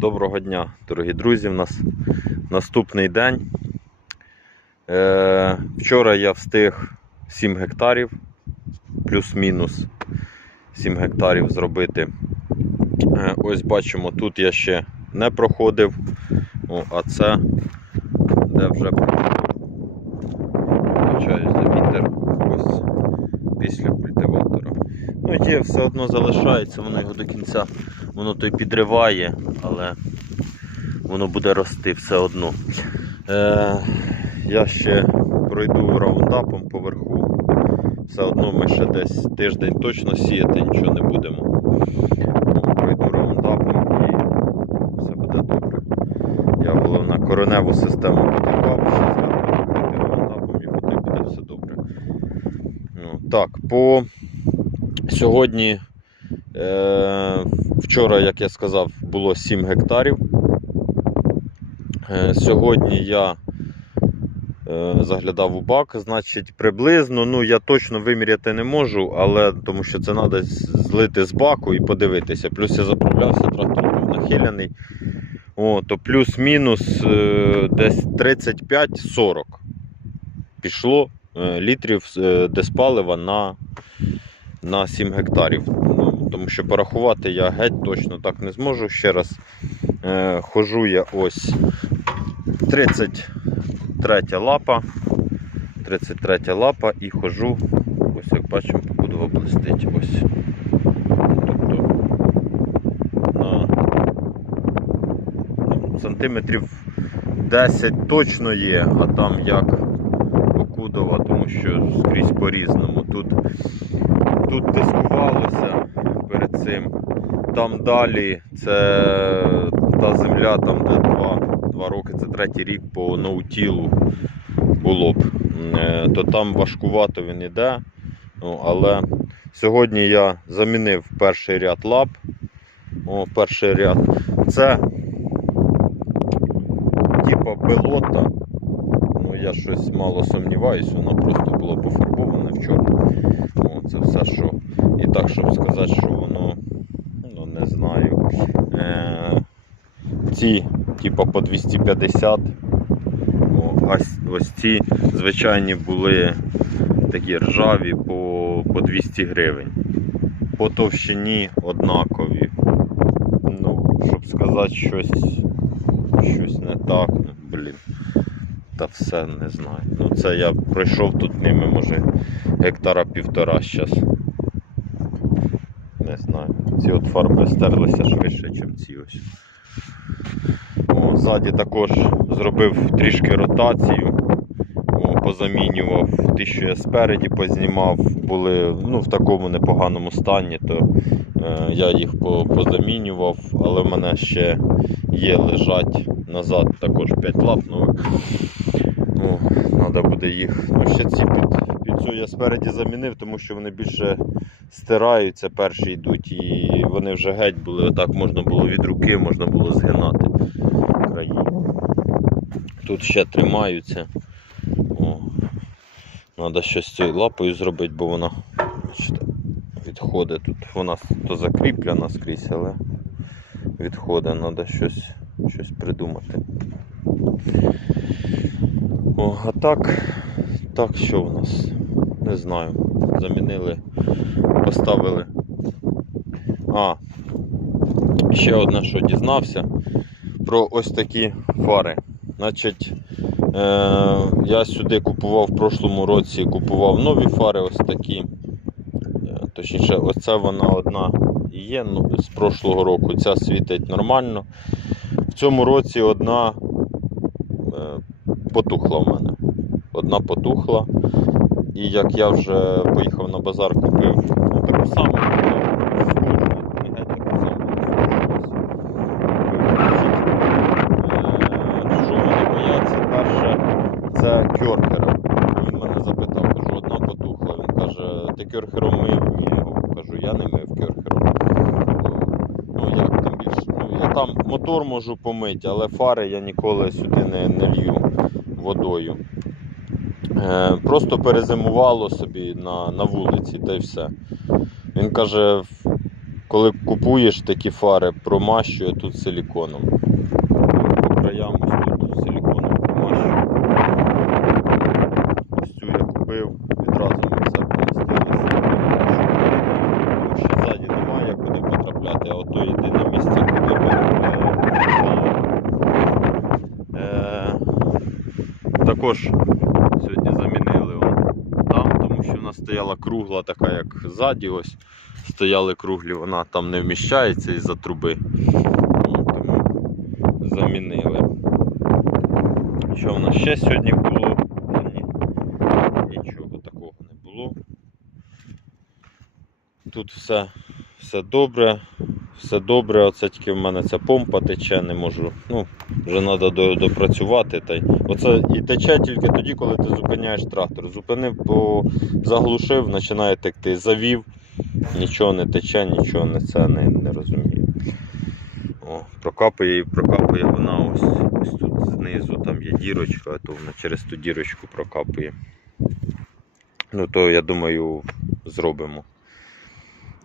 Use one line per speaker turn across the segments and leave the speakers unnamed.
Доброго дня, дорогі друзі. У нас наступний день. Е, вчора я встиг 7 гектарів, плюс-мінус 7 гектарів зробити. Е, ось бачимо, тут я ще не проходив, а це де вже проходив. За вітер. Ось після культиватора. Ну, є, все одно залишається, воно його до кінця, воно то й підриває, але воно буде рости все одно. Е, я ще пройду раундапом поверху. Все одно ми ще десь тиждень точно сіяти нічого не будемо. Пройду раундапом і все буде добре. Я головне короневу систему підірвав, ще зверху раундапом і буде, все добре. Ну, так, по Сьогодні, вчора, як я сказав, було 7 гектарів. Е, сьогодні я е, заглядав у бак, значить, приблизно, ну я точно виміряти не можу, але тому що це треба злити з баку і подивитися. Плюс я заправлявся, трактор був нахилений. О, то плюс-мінус е, десь 35-40 пішло літрів диспалива на на 7 гектарів. Тому що порахувати я геть точно так не зможу. Ще раз е, хожу я ось 33 лапа. 33 лапа і хожу, ось як бачимо, побудова блистить ось. Тобто ну, сантиметрів 10 точно є, а там як Покудова, тому що скрізь по-різному. Тут тут дискувалося перед цим. Там далі це та земля, там де два, два роки, це третій рік по ноутілу було б. Е, То там важкувато він іде. Ну, але сьогодні я замінив перший ряд лап. О, перший ряд. Це типа пилота. Ну я щось мало сумніваюся, воно просто було пофарбоване в чорну. О, це все, що. І так, щоб сказати, що воно, ну не знаю. Е, ці, типа по 250. О, ось, ось ці звичайні були такі ржаві по, по 200 гривень. По товщині однакові. Ну, щоб сказати щось, щось не так, ну, блін. Та все не знаю. Ну це я пройшов тут ними, може, гектара півтора зараз. Ці от фарби стерлися швидше, ніж ці ось. О, ззаді також зробив трішки ротацію. О, позамінював ті, що я спереді познімав, були ну, в такому непоганому стані, то е, я їх позамінював, але в мене ще є лежать назад також 5 лап нових. Треба буде їх. Ну, ще ці під, під цю я спереді замінив, тому що вони більше стираються, перші йдуть, і вони вже геть були. Отак можна було від руки, можна було згинати краї. Тут ще тримаються. О, Треба щось цією лапою зробити, бо вона відходить. Тут вона то закріплена скрізь, але відходить, треба щось, щось придумати. О, а так, так що в нас? Не знаю. Замінили, поставили. А, ще одне, що дізнався про ось такі фари. Значить, е, я сюди купував в прошлому році, купував нові фари ось такі. Е, Точніше, ось вона одна і є ну, з прошлого року. Ця світить нормально. В цьому році одна е, потухла в мене. Одна потухла. І як я вже поїхав на базар, купив ну, таку саму, не геть таку саму, Що вони бояться? Перше, це кьорхера. Він мене запитав, кажу, одна потухла. Він каже, ти кьорхером мив? Ні, кажу, я не мив кьорхером. Ну як там більше? Ну, я там мотор можу помити, але фари я ніколи сюди не, не лью водою. Е, просто перезимувало собі на, на вулиці та й все. Він каже, коли купуєш такі фари, промащує тут силіконом. По краям ось тут силіконом промащує. Ось цю я купив, відразу ми все помістилося. Що ззаді немає куди потрапляти, а ото єдине місце, куди е, Е, також сьогодні замінили он там, тому що вона стояла кругла, така як ззаді ось. Стояли круглі, вона там не вміщається із-за труби. Тому замінили. Що в нас ще сьогодні було? Нічого такого не було. Тут все, все добре, все добре. Оце тільки в мене ця помпа тече, не можу. Ну, вже треба до, допрацювати. Та й... Оце і тече тільки тоді, коли ти зупиняєш трактор. Зупинив, бо заглушив, починає текти. Завів, нічого не тече, нічого не це не, не розумію. О, прокапує і прокапує вона ось, ось тут знизу, там є дірочка, то вона через ту дірочку прокапує. Ну то я думаю, зробимо.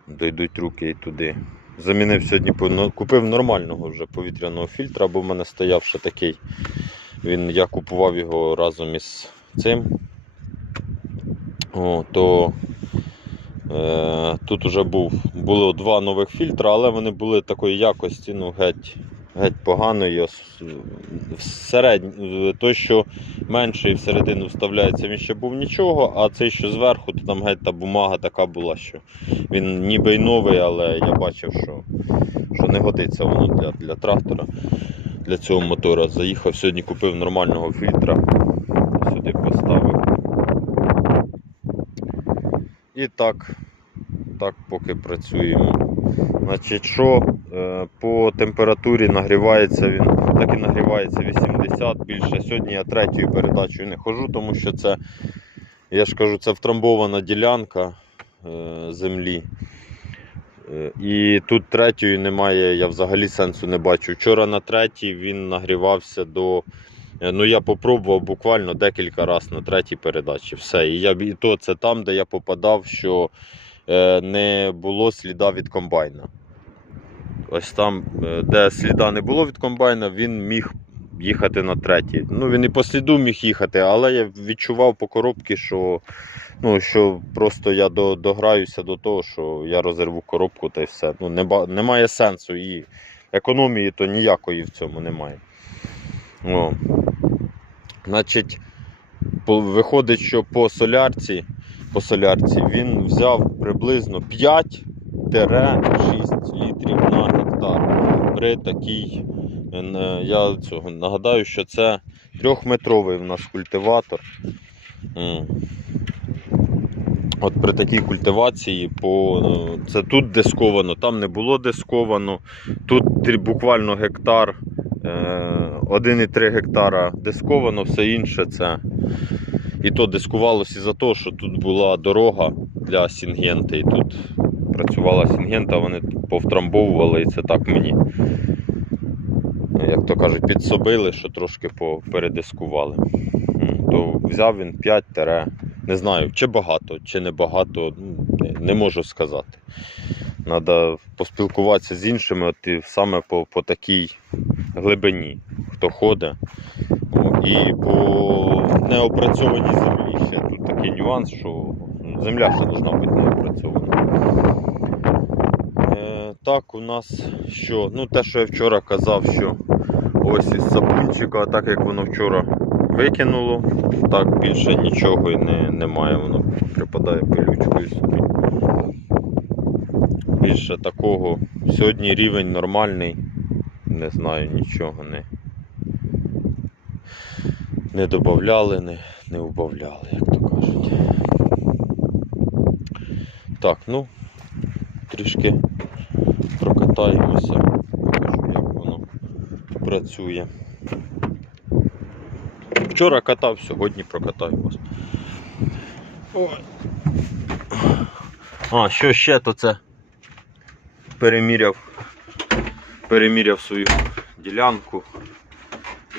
Дойдуть руки і туди. Замінив сьогодні, купив нормального вже повітряного фільтра, бо в мене стояв ще такий. Він, я купував його разом із цим. О, то е, тут вже був, було два нових фільтра, але вони були такої якості, ну, геть, геть поганої. Ос- середнь, той, що менший всередину вставляється, він ще був нічого, а цей, що зверху, то там геть та бумага така була, що він ніби й новий, але я бачив, що, що не годиться воно для, для трактора, для цього мотора. Заїхав сьогодні, купив нормального фільтра, сюди поставив. І так, так поки працюємо. Значить, що по температурі нагрівається він, так і нагрівається 80 більше. Сьогодні я третьою передачею не ходжу, тому що це, я ж кажу, це втрамбована ділянка е, землі. Е, І тут третьої немає, я взагалі сенсу не бачу. Вчора на третій він нагрівався до. е, Ну, я попробував буквально декілька разів на третій передачі. Все. І, я, і то це там, де я попадав, що е, не було сліда від комбайна. Ось там, е, де сліда не було від комбайна, він міг їхати на третій. Ну, він і по сліду міг їхати, але я відчував по коробці, що, ну, що просто я до, дограюся до того, що я розірву коробку та й все. Ну, неба, немає сенсу і економії то ніякої в цьому немає. О. Значить, по- виходить, що по солярці, по солярці він взяв приблизно 5-6 літрів на гектар. При такій, е, я цього нагадаю, що це трьохметровий в нас культиватор. От при такій культивації по, е, це тут дисковано, там не було дисковано. Тут буквально гектар, е, 1,3 гектара дисковано, все інше це. І то дискувалося із-за того, що тут була дорога для Сінгенти, і тут працювала Сінгента, вони повтрамбовували, і це так мені, як то кажуть, підсобили, що трошки по- передискували. То взяв він 5 тере, не знаю, чи багато, чи не багато, ну, не- можу сказати. Треба поспілкуватися з іншими, от саме по, по такій глибині, хто ходить. І по неопрацьованій землі ще тут такий нюанс, що земля ще повинна бути неопрацьована. Так, у нас що? Ну, те, що я вчора казав, що ось із сапунчика, так як воно вчора викинуло, так більше нічого і не, немає, воно припадає пилючкою собі. Більше такого. Сьогодні рівень нормальний, не знаю, нічого не не додавали, не, не убавляли, як то кажуть. Так, ну, трішки прокатаємося, покажу, як воно працює. Вчора катав, сьогодні прокатаю вас. А, що ще, то це переміряв, переміряв свою ділянку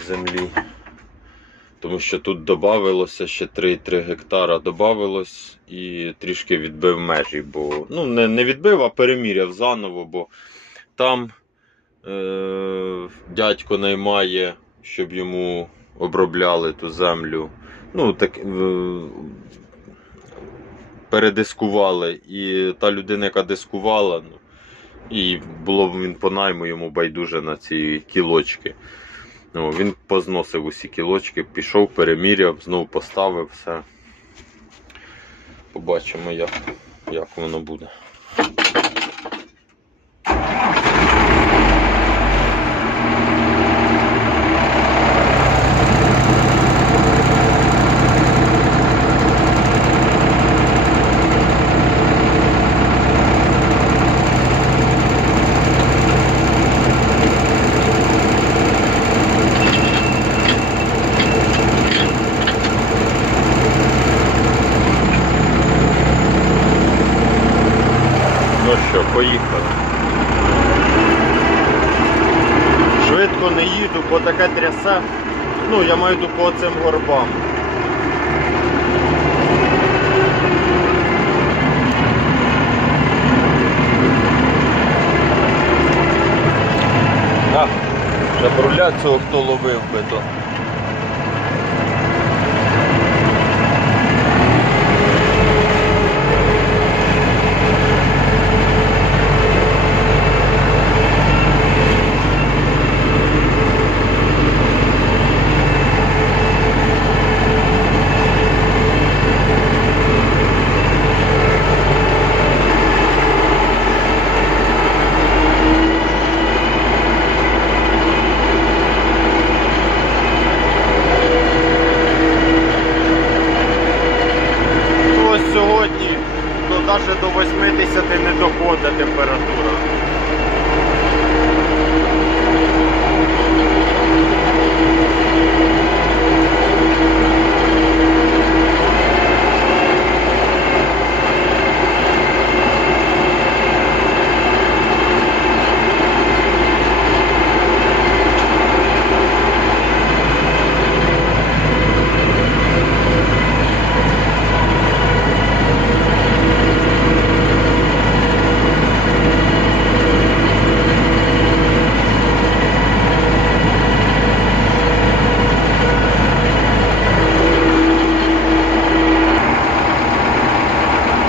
землі. Тому що тут додавалося ще 3,3 гектара додавалось і трішки відбив межі, бо ну не, не відбив, а переміряв заново, бо там е, дядько наймає, щоб йому обробляли ту землю. Ну, так, е, передискували. І та людина, яка дискувала, ну, і було він по найму йому байдуже на ці кілочки. Ну, він позносив усі кілочки, пішов, переміряв, знову поставив все. Побачимо, як, як воно буде. Ну що, поїхали. Їду, бо таке трясе. Ну, я маю по цим горбам. забруляться цього хто ловив би то. Ну, Ось сьогодні то навіть до 80 не доходить температура.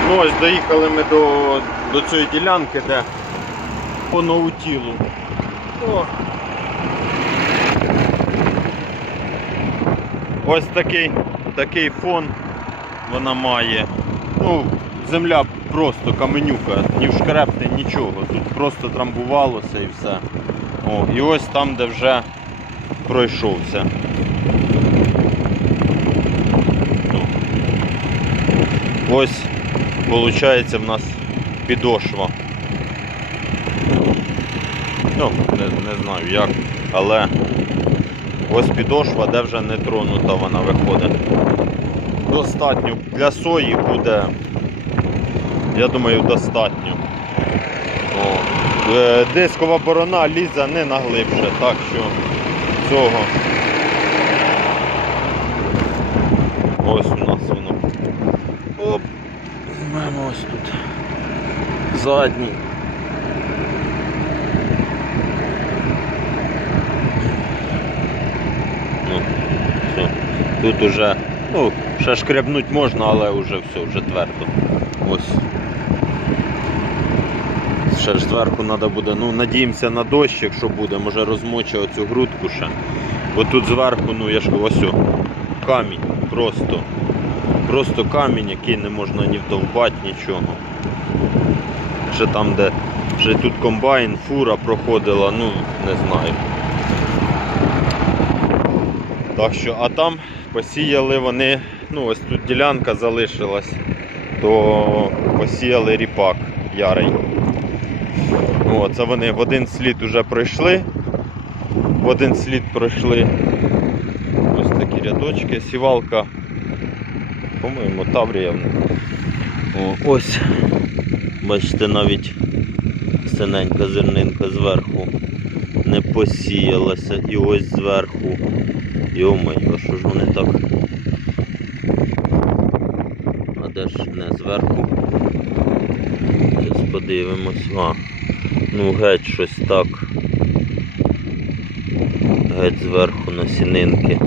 Ну ось доїхали ми до, до цієї ділянки, де по наутілу. О. Ось такий, такий фон вона має. Ну, земля просто каменюка, ні вшкрепти, нічого. Тут просто трамбувалося і все. О, і ось там, де вже пройшовся. Ось Получається в нас підошва. Ну, не, не знаю як, але ось підошва, де вже не тронута вона виходить. Достатньо для сої буде, я думаю, достатньо. О. Е, Дискова борона лізе не наглибше, так що цього. Ось у нас воно. Оп. Ось тут задній. Ну, все. Тут уже, ну, ще шкрябнуть можна, але вже все, вже твердо. Ось. Ще ж зверху треба буде, ну, надіємося на дощ, якщо буде, може розмоче оцю грудку ще. Бо тут зверху, ну я ж ось камінь просто. Просто камінь, який не можна ні вдовбати, нічого. Ще там, де ще тут комбайн, фура проходила, ну не знаю. Так що, а там посіяли вони, ну ось тут ділянка залишилась, то посіяли ріпак ярий. О, це вони в один слід вже пройшли. В один слід пройшли ось такі рядочки, сівалка по-моєму, Таврія. в них. О, ось. Бачите, навіть синенька зернинка зверху не посіялася. І ось зверху Йо-моє, що ж вони так? А де ж не зверху? Зараз подивимось. А, ну геть щось так. Геть зверху на сінинки.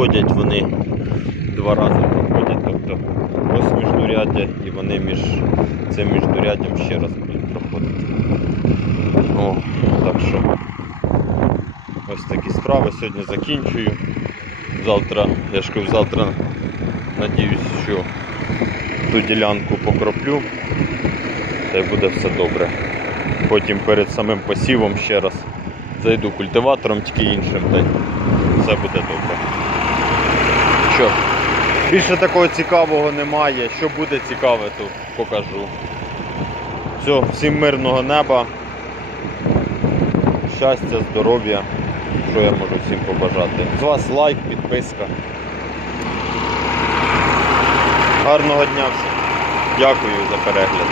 Слухайте. Ну і ходять вони два рази проходять, тобто ось міждуряддя і вони між цим міждуряддям ще раз будуть проходити. О, так що ось такі справи. Сьогодні закінчую. Завтра, я ж кажу, завтра надіюсь, що ту ділянку покроплю. Та й буде все добре. Потім перед самим посівом ще раз зайду культиватором, тільки іншим, та все буде добре. Що, більше такого цікавого немає. Що буде цікаве, то покажу. Все, всім мирного неба, щастя, здоров'я. Що я можу всім побажати. З вас лайк, підписка. Гарного дня всім. Дякую за перегляд.